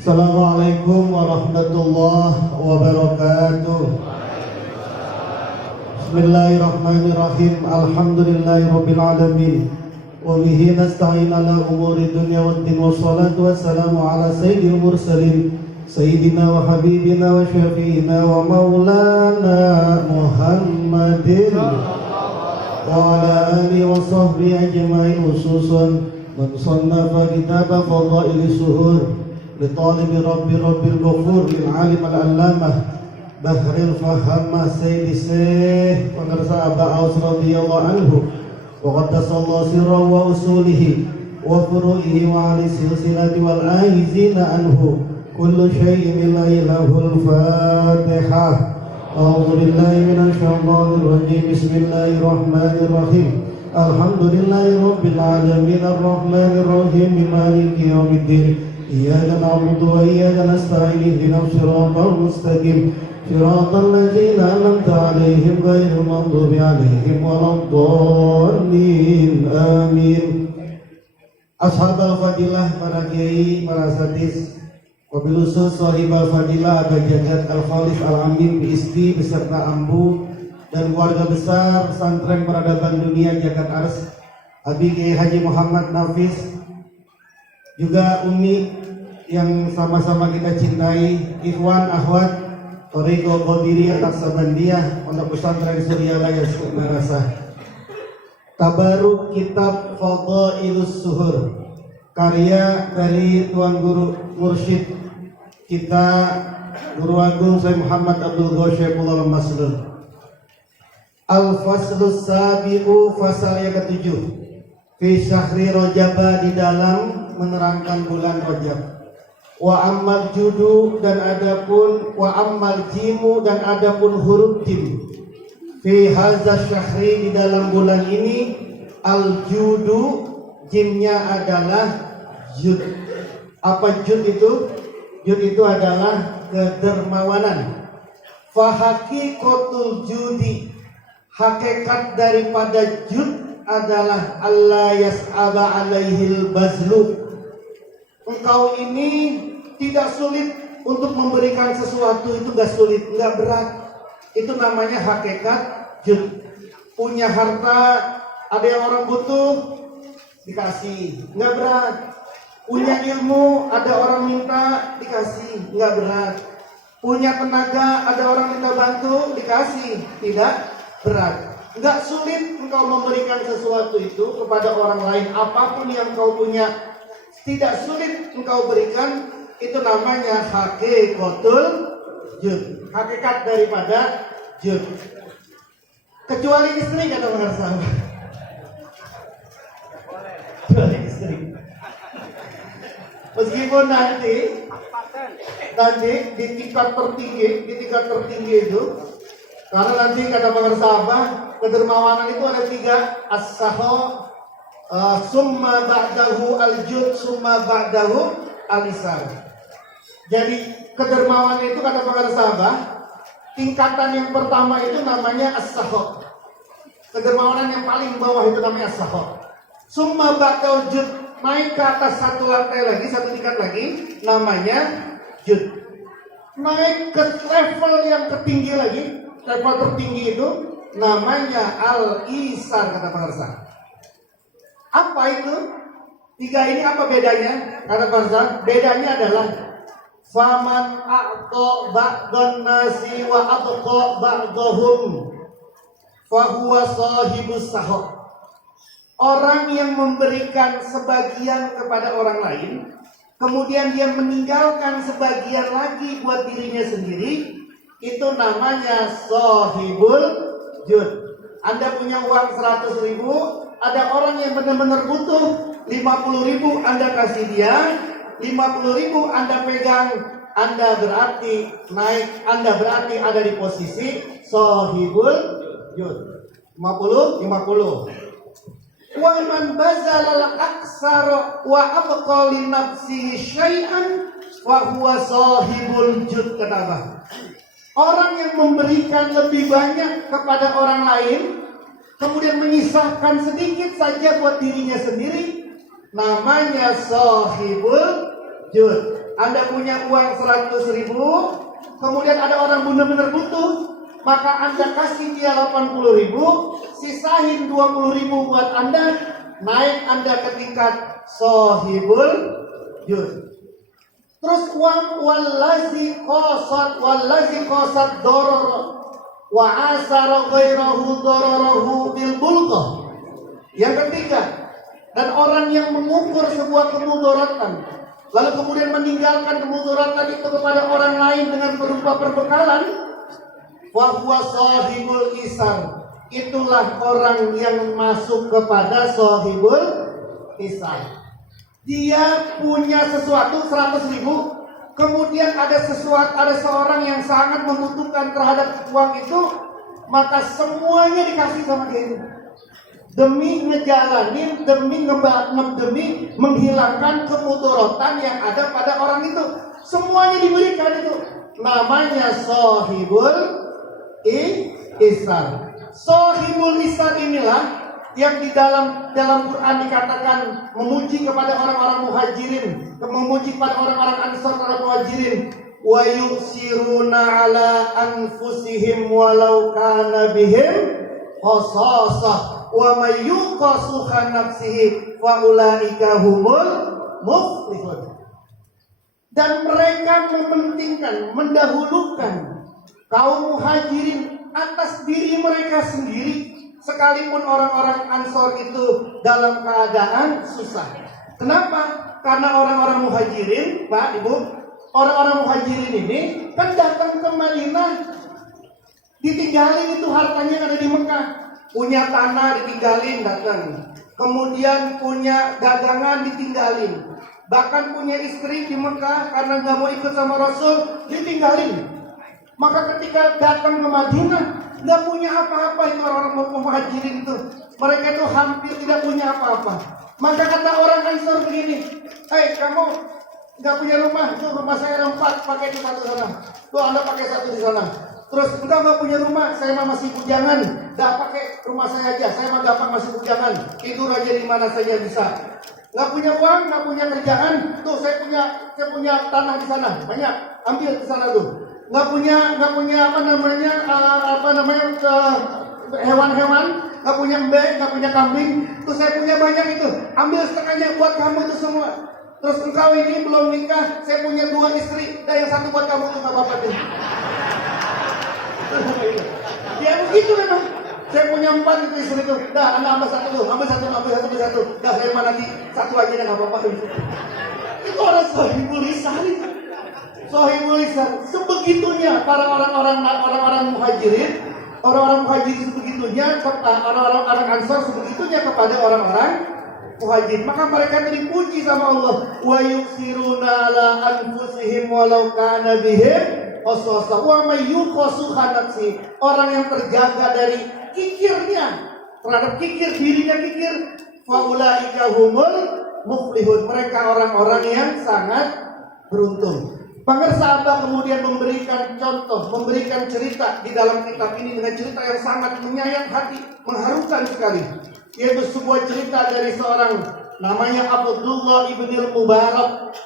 Assalamualaikum warahmatullahi wabarakatuh. Bismillahirrahmanirrahim. Alhamdulillahirabbil alamin. Wa bihi nasta'in ala umuri dunya waddin, wassalatu wassalamu ala sayyidil mursalin sayyidina wa habibina wa syafi'ina wa maulana Muhammadin wa ala alihi wa sahbihi ajma'in, khususan man sannafa kitaba fadailis suhur لطالب ربي الغفور للعالم العلامة بحر الفهامة سيد الشيخ ونرسى أبا عوس رضي الله عنه وقدس الله سره وأصوله وفروعه وعلى السلسلة والآيزين عنه كل شيء بالله له الفاتحة. أعوذ بالله من الشيطان الرجيم. بسم الله الرحمن الرحيم. الحمد لله رب العالمين الرحمن الرحيم مالك يوم الدين. إياك نعبد وإياك نستعين اهدنا الصراط المستقيم صراط الذين أنعمت عليهم غير المغضوب عليهم ولا الضالين آمين. Ashabul fadilah, para kiai, para sadis, wabil khusus sahibul fadilah Abah Jajat Al-Khalis Al-Amin Biisti beserta ambu dan keluarga besar Pesantren Peradaban Dunia Jakat Ars, Abi Kiai Haji Muhammad Nafis, juga Umi yang sama-sama kita cintai, ikhwan, akhwat, Thariqah Qadiriyah Taksabandiyah, Pondok Pesantren Suryalaya Sukarasa. Tabaruk Kitab Fadailus Suhur, karya dari Tuan Guru Mursyid kita, Guru Agung Syekh Muhammad Abdul Ghasyipullah Maslul. Al-Faslus Sabi'u, fasal yang ke-7, fi syahri Rajab, di dalam menerangkan bulan Rajab. Wa ammal judu, dan adapun wa ammal jimu, dan adapun huruf jim. Fi hadza syahri, di dalam bulan ini, al judu, jimnya adalah jud. Apa jud itu? Jud itu adalah kedermawanan. Fa haqiqatul judi, hakikat daripada jud adalah Allah yas'aba alaihil bazlu. Engkau ini tidak sulit untuk memberikan sesuatu, itu gak sulit, gak berat. Itu namanya hakikat jud. Punya harta, ada yang orang butuh, dikasih, gak berat. Punya ilmu, ada orang minta, dikasih, gak berat. Punya tenaga, ada orang minta bantu, dikasih, tidak berat. Gak sulit engkau memberikan sesuatu itu kepada orang lain. Apapun yang kau punya, tidak sulit engkau berikan. Itu namanya haqiqatul jud, hakikat daripada jud. Kecuali istri, kata Pak Harsam. Kecuali istri. Meskipun nanti di tingkat tertinggi itu, karena nanti kata Pak Harsam, kedermawanan itu ada 3, as-saho, summa ba'dahu al-jud, summa ba'dahu al-isar. Jadi kedermawanan itu kata para sahabat, tingkatan yang pertama itu namanya as-saho. Kedermawanan yang paling bawah itu namanya as-saho. Summa ba'dahu jud, naik ke atas satu lantai lagi, satu tingkat lagi, namanya jud. Naik ke level yang tertinggi lagi, level tertinggi itu namanya al-isar, kata para sahabat. Apa itu? 3 ini apa bedanya? Kata Barza, bedanya adalah faman a'ta ba'dan nasi wa abqa ba'dahum fahuwa sahibus sahab. Orang yang memberikan sebagian kepada orang lain, kemudian dia meninggalkan sebagian lagi buat dirinya sendiri, itu namanya sahibul jud. Anda punya uang 100.000, ada orang yang benar-benar butuh 50.000, Anda kasih dia 50.000, Anda pegang, Anda berarti naik, Anda berarti ada di posisi sahibul jud. 50. Wa man bazala al-aksara wa abqa li nafsihi syai'an wa huwa sahibul jud, kata Abah. Orang yang memberikan lebih banyak kepada orang lain, kemudian menyisahkan sedikit saja buat dirinya sendiri, namanya sahibul jud. Anda punya uang 100.000, kemudian ada orang benar-benar butuh, maka Anda kasih dia 80.000, sisain 20.000 buat Anda, naik Anda ke tingkat sohibul juz. Terus uang wallazi qasad doror wa asara ghairahu dororohu bil bulqah. Yang ketiga, dan orang yang mengukur sebuah kemudorotan lalu kemudian meninggalkan kemudorotan itu kepada orang lain dengan berupa perbekalan, wa huwa sahibul isar. Itulah orang yang masuk kepada sahibul isar. Dia punya sesuatu 100.000, kemudian ada seorang yang sangat membutuhkan terhadap uang itu, maka semuanya dikasih sama dia itu. Demi ngejalanin, demi menghilangkan kemudorotan yang ada pada orang itu. Semuanya diberikan itu. Namanya sahibul isar. Sahibul isar inilah yang di dalam Quran dikatakan memuji kepada orang-orang muhajirin, memuji pada orang-orang ansar para muhajirin, wa yusiruna ala anfusihim walau kana bihim khasasah wa may yuqasuha nafsihi fa ulaika humul muflihun. Dan mereka mementingkan, mendahulukan kaum muhajirin atas diri mereka sendiri, sekalipun orang-orang Ansor itu dalam keadaan susah. Kenapa? Karena orang-orang muhajirin, Pak, Ibu, orang-orang muhajirin ini kan datang ke Madinah, ditinggalin itu hartanya yang ada di Mekah. Punya tanah ditinggalin datang, kemudian punya dagangan ditinggalin, bahkan punya istri di Mekah karena nggak mau ikut sama Rasul ditinggalin. Maka ketika datang ke Madinah nggak punya apa-apa itu orang-orang muhajirin itu, mereka itu hampir tidak punya apa-apa. Maka kata orang Ansor begini, hei kamu nggak punya rumah, tuh rumah saya ada 4, pakai itu 1 sana, tuh Anda pakai 1 di sana. Terus udah nggak punya rumah, saya mah masih bujangan, dah pakai rumah saya aja, saya mah gampang masih bujangan, tidur aja di mana saja bisa. Nggak punya uang, nggak punya kerjaan, tuh saya punya tanah di sana, banyak, ambil di sana tuh. Nggak punya hewan-hewan, nggak punya mbek, nggak punya kambing, tuh saya punya banyak itu, ambil setengahnya buat kamu itu semua. Terus engkau ini belum nikah, saya punya 2 istri, dan yang 1 buat kamu tuh nggak apa-apa deh. Ya begitu memang. Saya punya 4 itu istri itu. Dah, Anda ambil 1 dulu, ambil satu. Dah, saya mah nanti 1 aja dah, nggak apa-apa. Itu orang sahibul lisan. Sahibul lisan. Sebegitunya para orang-orang muhajirin, orang-orang muhajirin sebegitunya, orang-orang Ansar sebegitunya kepada orang-orang muhajirin. Maka mereka dipuji sama Allah. Wa yusiruna ala anfusihim walau kana bihim khasasah wa may yuqasuha nafsi. Orang yang terjaga dari kikirnya, terhadap dirinya kikir, fa ulaika humul muflihun. Mereka orang-orang yang sangat beruntung. Pemirsa, Abah kemudian memberikan contoh, memberikan cerita di dalam kitab ini dengan cerita yang sangat menyayat hati, mengharukan sekali. Yaitu sebuah cerita dari seorang namanya Abdullah ibnul Mubarak.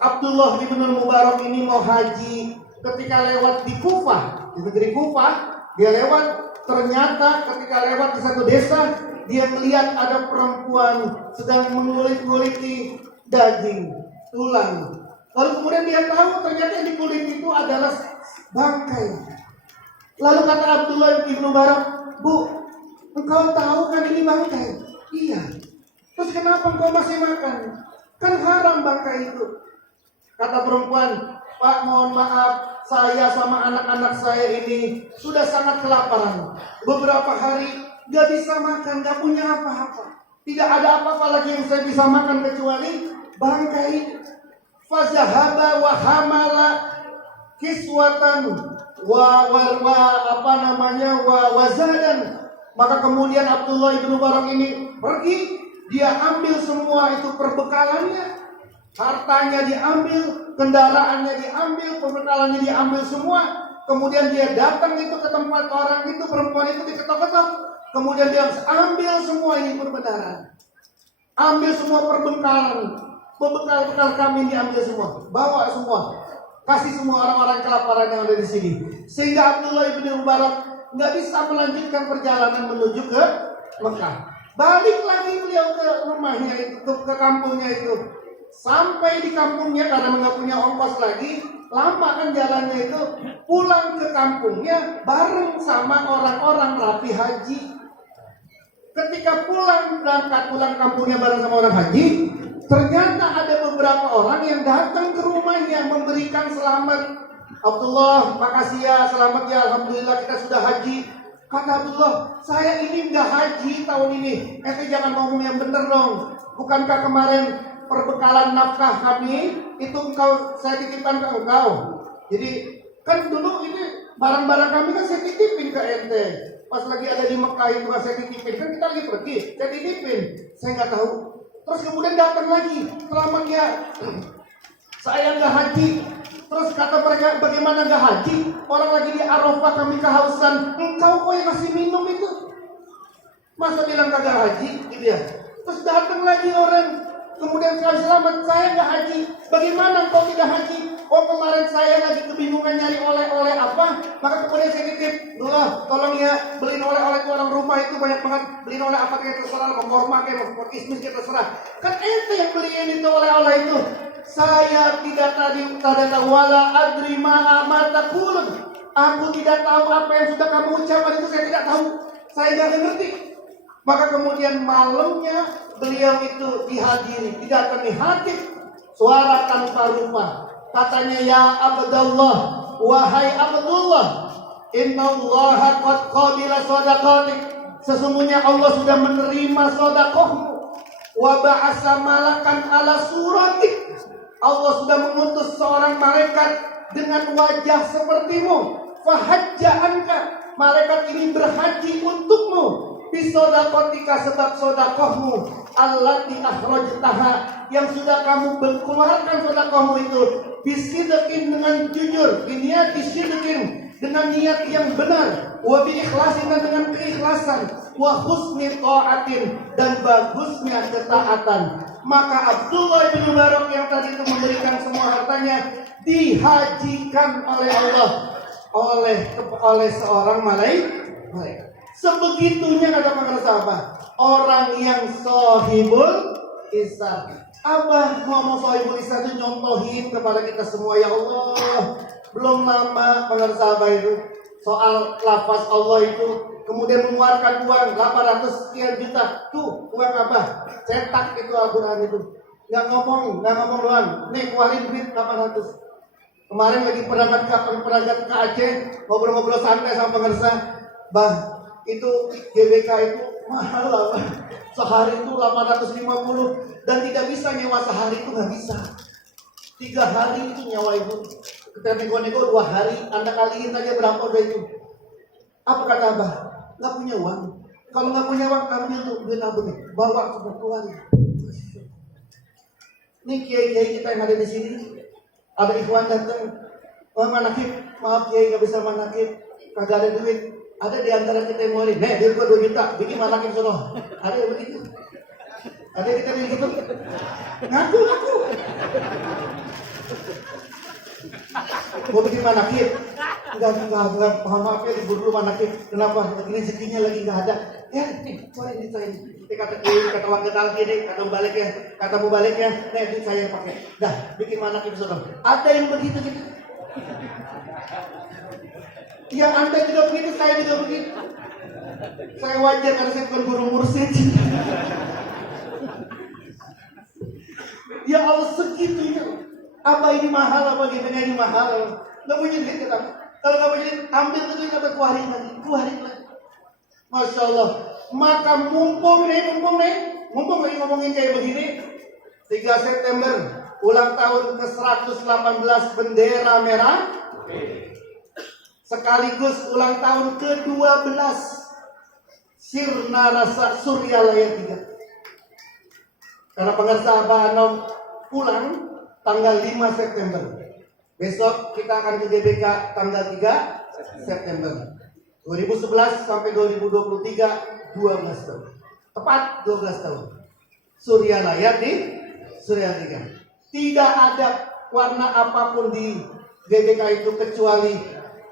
Abdullah ibnul Mubarak ini mau haji. Ketika lewat di Kufah, di negeri Kufah, dia lewat. Ternyata ketika lewat di satu desa, dia melihat ada perempuan sedang mengulit-nguliti daging, tulang. Lalu kemudian dia tahu ternyata yang dikulit itu adalah bangkai. Lalu kata Abdullah ibn Mubarak, Bu, engkau tahu kan ini bangkai? Iya. Terus kenapa engkau masih makan? Kan haram bangkai itu. Kata perempuan, Pak, mohon maaf, saya sama anak-anak saya ini sudah sangat kelaparan. Beberapa hari gak bisa makan, gak punya apa-apa. Tidak ada apa-apa lagi yang saya bisa makan kecuali bangkai. Fazahaba wa hamala kiswatan wazadan. Maka kemudian Abdullah ibn Mubarak ini pergi, dia ambil semua itu perbekalannya, hartanya diambil, kendaraannya diambil, perbekalannya diambil semua. Kemudian dia datang itu ke tempat orang itu, perempuan itu diketok-ketok. Kemudian dia ambil semua ini perbekalan, ambil semua perbekalan. Bekal-bekal kami diambil semua, bawa semua, kasih semua orang-orang kelaparan yang ada di sini. Sehingga Abdullah bin Mubarak nggak bisa melanjutkan perjalanan menuju ke Mekah. Balik lagi beliau ke rumahnya itu, ke kampungnya itu. Sampai di kampungnya karena nggak punya ongkos lagi, lama kan jalannya itu. Pulang ke kampungnya bareng sama orang-orang rapi haji. Ketika berangkat pulang kampungnya bareng sama orang haji, ternyata ada beberapa orang yang datang ke rumahnya memberikan selamat. Abdullah, makasih ya, selamat ya, alhamdulillah kita sudah haji. Kata Abdullah, saya ini nggak haji tahun ini. Jangan ngomong yang bener dong. Bukankah kemarin perbekalan nafkah kami itu saya titipkan ke engkau? Jadi kan dulu ini barang-barang kami kan saya titipin ke ente. Pas lagi ada di Mekah itu kan saya titipin. Kan kita lagi pergi, saya titipin. Saya nggak tahu. Terus kemudian datang lagi, selamat ya, saya nggak haji. Terus kata mereka, bagaimana nggak haji? Orang lagi di Arafah kami kehausan. Engkau kok yang kasih minum itu? Masa bilang kagak haji? Gitu ya. Terus datang lagi orang, kemudian sekali selamat, saya nggak haji. Bagaimana engkau tidak haji? Oh kemarin saya lagi kebingungan nyari oleh-oleh apa, maka kemudian saya titip, Dullah, tolong ya beliin oleh-oleh ke orang rumah itu banyak banget, beliin oleh apa kayak terserah, mau korma kayak mau kismis kayak terserah. Kan ente yang beliin itu oleh-oleh itu. Saya tidak tahu wala adri ma amatakun. Aku tidak tahu apa yang sudah kamu ucapkan itu, saya tidak tahu. Saya nggak ngerti. Maka kemudian malamnya beliau itu dihadiri, didatangi hatib, suara tanpa rupa. Katanya, ya Abdullah, wahai Abdullah, innallaha qad qabila shadaqatik. Sesungguhnya Allah sudah menerima sedekahmu. Wa ba'asa malakan ala suratik. Allah sudah mengutus seorang malaikat dengan wajah sepertimu. Fahajja anka. Malaikat ini berhaji untukmu. Bisodaqatika, sebab sedekahmu. Allati akhrajtaha, yang sudah kamu keluarkan sedekahmu itu. Bisidqin, dengan jujur, biniyati sidqin, dengan niat yang benar, wa bi ikhlasin, dengan keikhlasan, wa husni ta'atin, dan bagusnya ketaatan. Maka Abdullah bin Mubarak yang tadi itu memberikan semua hartanya dihajikan oleh Allah oleh seorang malaikat. Sebegitunya kata para sahabat, orang yang sahibul isar. Abah ngomong sahibul isar itu nyontohin kepada kita semua, ya Allah. Belum lama para sahabat itu soal lafaz Allah itu, kemudian mengeluarkan uang 800 sekian juta. Tuh uang Abah, cetak itu Al-Quran itu. Nggak ngomong doang. Nih keluarin duit 800. Kemarin lagi berangkat ke Aceh, ngobrol-ngobrol santai sama pengersa. Bah, itu GBK itu mahal lah. Sehari itu 850 dan tidak bisa nyewa sehari, itu nggak bisa. 3 hari itu nyewa itu. Kita nego-nego 2 hari, Anda kaliin saja berapa udah itu. Apa kata Abah? Nggak punya uang. Kalau nggak punya uang, ambil tuh duit Abah nih, bawa ke keluar. Ini kiai-kiai kita yang ada di sini. Ada ikhwan datang, oh manakib, maaf kiai nggak bisa manakib, kagak ada duit. Ada di antara kita yang murid, nih dia gua 2 juta, bikin manakib sono. Ada yang begitu. Ada kita yang gitu. Ngaku. Mau bikin manakib? Enggak, mohon maaf ya, libur dulu manakib. Kenapa? Rezekinya lagi nggak ada. Ya, boleh dicain. Kata uang ketal kiri, kata mubaliknya, nih duit saya pakai. Dah, bikin manakib sono. Ada yang begitu gitu. Ya Anda juga begitu, saya juga begitu. Saya wajar karena saya bukan guru mursyid. Ya Allah segitunya. Apa ini mahal, apa gimana ini mahal. Gak punya duit kita. Kalau gak punya duit, ambil itu duit, apa keluarin lagi. Masya Allah. Maka mumpung lagi ngomongin kayak begini. 3 September ulang tahun ke-118 bendera merah. Sekaligus ulang tahun ke-12 Sirna Rasa Suryalaya 3. Karena pengersa Abah Anom pulang tanggal 5 September. Besok kita akan ke GBK tanggal 3 September 2011 sampai 2023, 12 tahun. Tepat 12 tahun. Suryalaya di Surah yang 3. Tidak ada warna apapun di GBK itu kecuali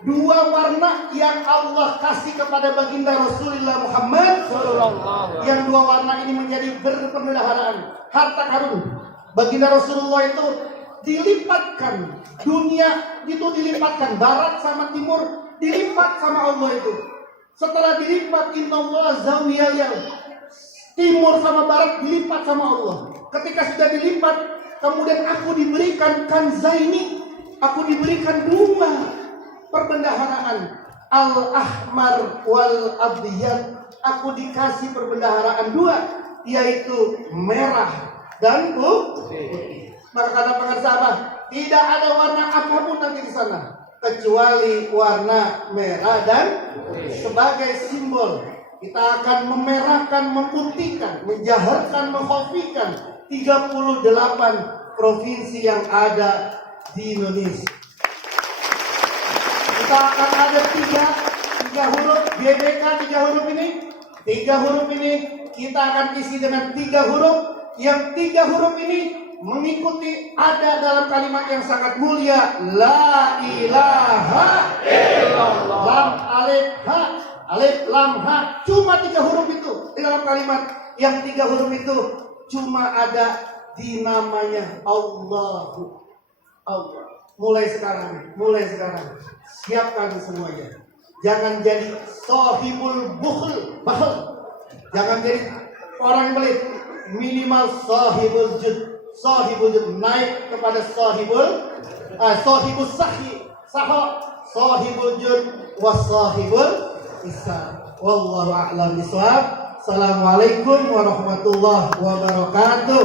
dua warna yang Allah kasih kepada baginda Rasulullah Muhammad. Yang dua warna ini menjadi berperbendaharaan. Harta karun baginda Rasulullah itu dilipatkan, dunia itu dilipatkan, barat sama timur dilipat sama Allah itu. Setelah dilipat, innallaha zawiyal, timur sama barat dilipat sama Allah. Ketika sudah dilipat, kemudian aku diberikan kanzaini, aku diberikan dua perbendaharaan, al-ahmar wal abyad. Aku dikasih perbendaharaan dua, yaitu merah dan putih. Maka kata para sahabat, tidak ada warna apapun nanti di sana kecuali warna merah dan putih. Sebagai simbol kita akan memerahkan, memutihkan, menjaharkan, mengkhafikan 38 provinsi yang ada di Indonesia. Kita akan ada tiga huruf GBK, tiga huruf ini kita akan isi dengan 3 huruf. Yang 3 huruf ini mengikuti ada dalam kalimat yang sangat mulia, la ilaha illallah. Lam alif ha, alif lam ha, cuma 3 huruf itu di dalam kalimat. Yang 3 huruf itu cuma ada di namanya Allah. Mulai sekarang siapkan semuanya. Jangan jadi sahibul bukhl, jangan jadi orang yang pelit. Minimal sahibul jud, naik kepada sahibul sahibul jud was sahibul ihsan. Wallahu a'lam bishawab. Assalamualaikum warahmatullahi wabarakatuh.